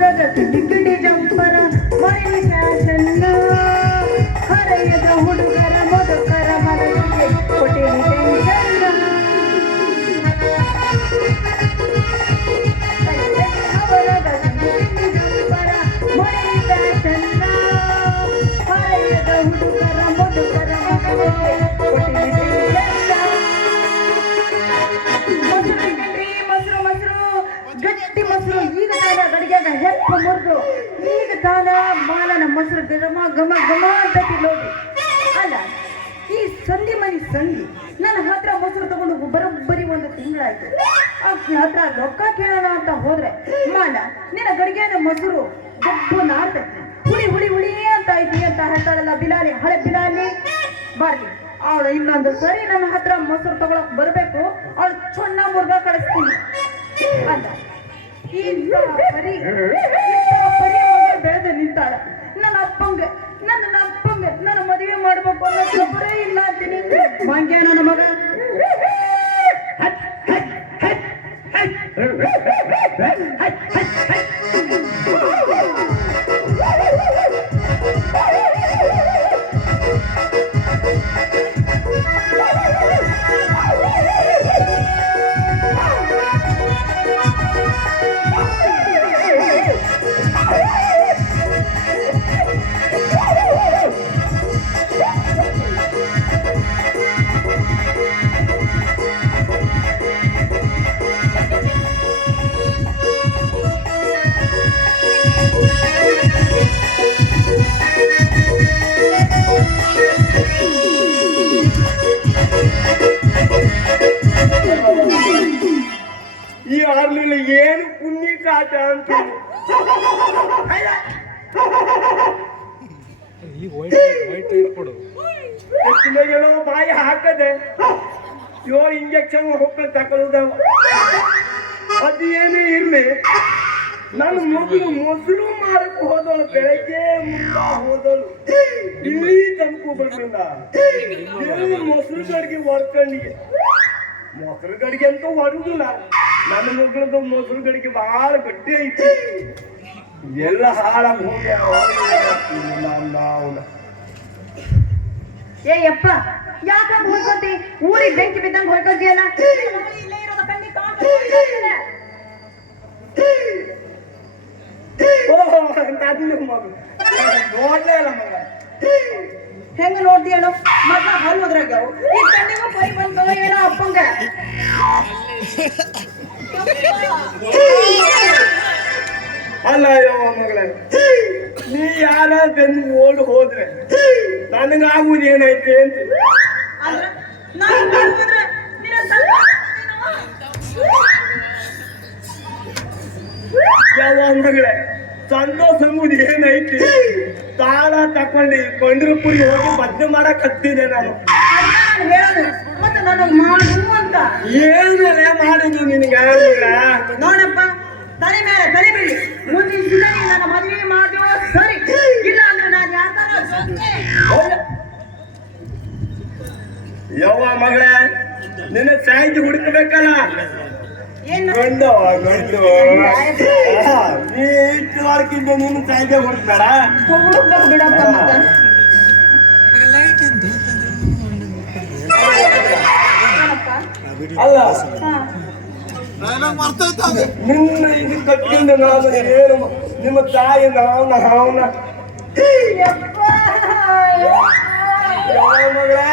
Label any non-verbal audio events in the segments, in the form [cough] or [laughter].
da da ಈಗ ತಾನ ಗಡಿಗ್ಯಾಗ ಹೆಪ್ಪ ಮುರಿದು ಈಗ ತಾನ ಮಾಲನ ಮೊಸರು ಗಮ ಘಮ ಘಮ ಅಂತ ನೋಡಿ ಅಲ್ಲ, ಈ ಸಂಧಿ ಮನಿ ಸಂಧಿ, ನನ್ನ ಹತ್ರ ಮೊಸರು ತಗೊಂಡು ಬರೋಬ್ಬರಿ ಒಂದು ತಿಂಗಳಾಯ್ತು. ಹತ್ರ ರೊಕ್ಕ ಕೇಳೋಣ ಅಂತ ಹೋದ್ರೆ, ಮಾಲ, ನಿನ್ನ ಗಡಿಗೆನ ಮೊಸರು ಗಬ್ಬು ನಾರ್ತೈತಿ ಹುಳಿ ಹುಳಿ ಹುಳಿ ಅಂತ ಐತಿ ಅಂತ ಹೇಳ್ತಾಳಲ್ಲ ಬಿಲಾಲಿ, ಹಳೆ ಬಿಲಾಲಿ. ಬರ್ಲಿ, ಅವಳು ಇನ್ನೊಂದು ಸರಿ ನನ್ನ ಹತ್ರ ಮೊಸರು ತಗೊಳಕ್ ಬರಬೇಕು, ಅವಳು ಚೊನ್ನ ಮುರ್ಗ ಕಳಿಸ್ತೀನಿ. ಅಲ್ಲ ಇಂತಹ ಪರಿ ಇಂತಹ ಪರಿ ಮಗಳು ಬೆಳೆದು ನಿಂತಾಳ. ನನ್ನ ಅಪ್ಪಂಗೆ ನನ್ನ ಅಪ್ಪಂಗೆ, ನನ್ನ ಮದುವೆ ಮಾಡ್ಬೇಕು ಅನ್ನೋ ಇಲ್ಲ ಅಂತೀನಿ. ಮಂಗ್ಯ, ನನ್ನ ಮಗ. ಏನು ಪುಣ್ಯ ಕಾಟ ಅಂತ. ಈ ವೈಟ್ ವೈಟ್ ಕೊಡು. ಬಾಯಿ ಹಾಕದೆ. ಯೋ ಇಂಜೆಕ್ಷನ್ ಹೋಗ್ತಾ ತಕೊಳ್ಳೋದವ ಅದು ಏನು ಇರ್ಲಿ. ನನ್ನ ಮಗಳು ಮೊದಲು ಮಾರಕ್ ಹೋದಳು ಬೆಳಗ್ಗೆ ಮುಂದ ಹೋದಳು. ಇಲ್ಲಿ ತನಕ ಬರ್ಲಿಲ್ಲ ಮೊಸರು ಗಡಿಗೆ ಹೊಡ್ಕೊಂಡಿಗೆ ಮೊಸರು ಗಡಿಗೆ ಅಂತ ಹೊಡುದಿಲ್ಲ. ನನ್ನ ಮಗಳದ್ದು ಮೊಸರು ಗಡಿಗೆ ಬಹಳ ಗಟ್ಟಿ ಐತಿ. ಎಲ್ಲ ಹಾಳಾಗಿ ಹೋಗ್ಯಾವ ನಾವು ಏ ಯಪ್ಪ ಯಾಕ ಹೊಯ್ಕೊಂತಿ ಊರಿಗೆ ಬೆಂಕಿ ಬಿದ್ದಂಗ ಹೊಯ್ಕೊಂತಿಯಲ್ಲ ಇಲ್ಲೇ ಇರೋದು ಕಣ್ಣಿಗೆ ಕಾಣ್ತದೆ. ಓಹೋ ನನ್ನ ಮಗ. ನೋಡ್ಲೇ ಇಲ್ಲ ಮಗ. ಹೆಂಗ ನೋಡ್ತೀಯಳು ಮಗ ಹಲ್ಲು ಉದ್ರಾಗ್ಯಾವು ಈ ಕಣ್ಣಿಗೂ ಪೈ ಬಂತು ಏನೋ ಅಪ್ಪಂಗ. [laughs] ಅಲ್ಲ ಯಾವ ಮಗಳೇ ನೀ ಯಾರ ಬೆನ್ನು ಓಡ್ ಹೋದ್ರೆ ನನಗಾಗುವುದು ಏನೈತೆ ಅಂತ. ಯಾವ ಮಗಳೇ ಸಂತೋಷ ಎಂಬುದು ಏನೈತಿ ತಾಳ ತಕೊಂಡು ಕೊಂಡ್ರಪುರಿ ಹೋಗಿ ಮದ್ದು ಮಾಡಕ್ ಹತ್ತಿದೆ ನಾನು. ನನಗ್ ಮಾಡು ಅಂತ. ಏನೇ ಮಾಡಿದ್ರು ನಿನಗೆ ನೋಡಪ್ಪ ತಲೆ ಮೇಲೆ ತಲೆ ಬಿಡಿ ಮುಂದಿನ ಸರಿ ನನ್ನ ಮದುವೆ ಮಾಡುವ ಸರಿ. ಇಲ್ಲ ಅಂದ್ರೆ ನಾನು ಯಾರ್ದಾರ ಜೊತೆ ಯವ್ವ ಮಗಳೇ ನಿನ್ನ ಸಾಹಿತ್ಯ ಹುಡುಕಬೇಕಲ್ಲ? ಏನು ಗಂಡು. ಗಂಡು ಆ, ನೀ ಇಷ್ಟು ಮಾಡ್ಕಿದ್ದೆ ನೀನು ಸಾಹಿತ್ಯ ಹುಡುಕ್ಬೇಡ? ಬಿಡಪ್ಪ ಅಲ್ಲ. ಹಾ. ನಿನ್ನ ಇದು ಕಟ್ಟಿಂದ ನಾನು ಏನು ನಿಮ್ಮ ತಾಯಿ ನಾವು ನಾವನ ಮಗಳೇ?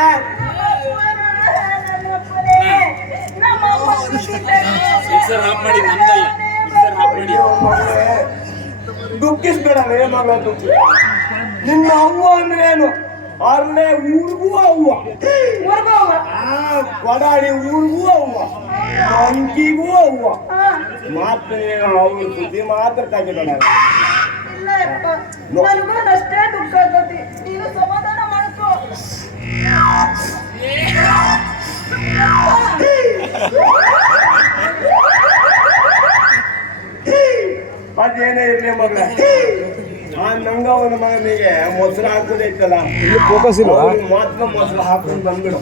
ದುಃಖಿಸ್ಬೇಡ ರೇ ಮಗ ದುಃಖ ನಿನ್ನ ಅವ್ವ ಅಂದ್ರೆ ಏನು? ಅರ್ಲೆ ಊರಿಗೂ ಅವ್ವ. ಊರ್ಗ್. ಆ ಕೊಡಾಡಿ ಊರಿಗೂ ಅವ್ವ. ಅಂಕಿಗೂ ಅವ್ವ. ಮಾತ್ರ ಅವ್ರ ಸುದ್ದಿ ಮಾತ್ರ ತೆಗಿಬೇಡ ನನಗೂ ಅಷ್ಟೇ ದುಃಖ ಆಗತಿ ನೀನು ಸಮಾಧಾನ ಮಾಡ್ಕೋ. ಅದೇನೇ ಇರ್ಲಿ ಮಗಳ. ನಂಗವನ ಮಗನಿಗೆ ಮೊಸರು ಹಾಕೋದೈತಲ್ಲ ಇಲ್ಲಿ ಫೋಕಸ್ ಮಾತ್ರ ಮೊಸರು ಹಾಕೊಂಡು ಬಂದ್ಬಿಡು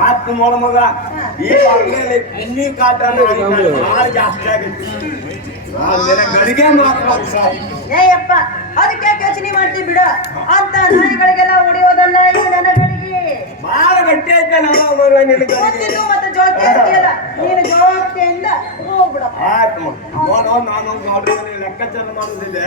ಮಾತ್ರ ನೋಡ ಮಗ ಈ ಮಗನಲ್ಲಿ ಇಲ್ಲಿ ಕಾಟ ಭಾಳ ಜಾಸ್ತಿ ಆಗಿತ್ತು ಗಡಿಗೆ ಮಾತ್ರ ಸಾಕು. ಏಯಪ್ಪ ಅದಕ್ಕೆ ಕೆಚನಿ ಯೋಚನೆ ಮಾಡ್ತೀವಿ ಬಿಡು. ಅಂತ ನಾಯಿಗಳಿಗೆಲ್ಲ ಹೊಡೆಯೋದಲ್ಲ ಈ ನನಗಳಿಗೆ ಭಾಳ ಗಟ್ಟಿ ನಮ್ಮ ಮಗ ಗೊತ್ತಿದ್ದು ಮತ್ತೆ ಜೋಕೆ ಅಂತೀಯಲ್ಲ? ನೀನು ಹೋಗ್ಬಿಡಪ್ಪ. ಆಯ್ತು ನೋಡು ನಾನು ಗಾಡಿ ಲೆಕ್ಕಾಚಾರ ಮಾಡೋದಿದೆ.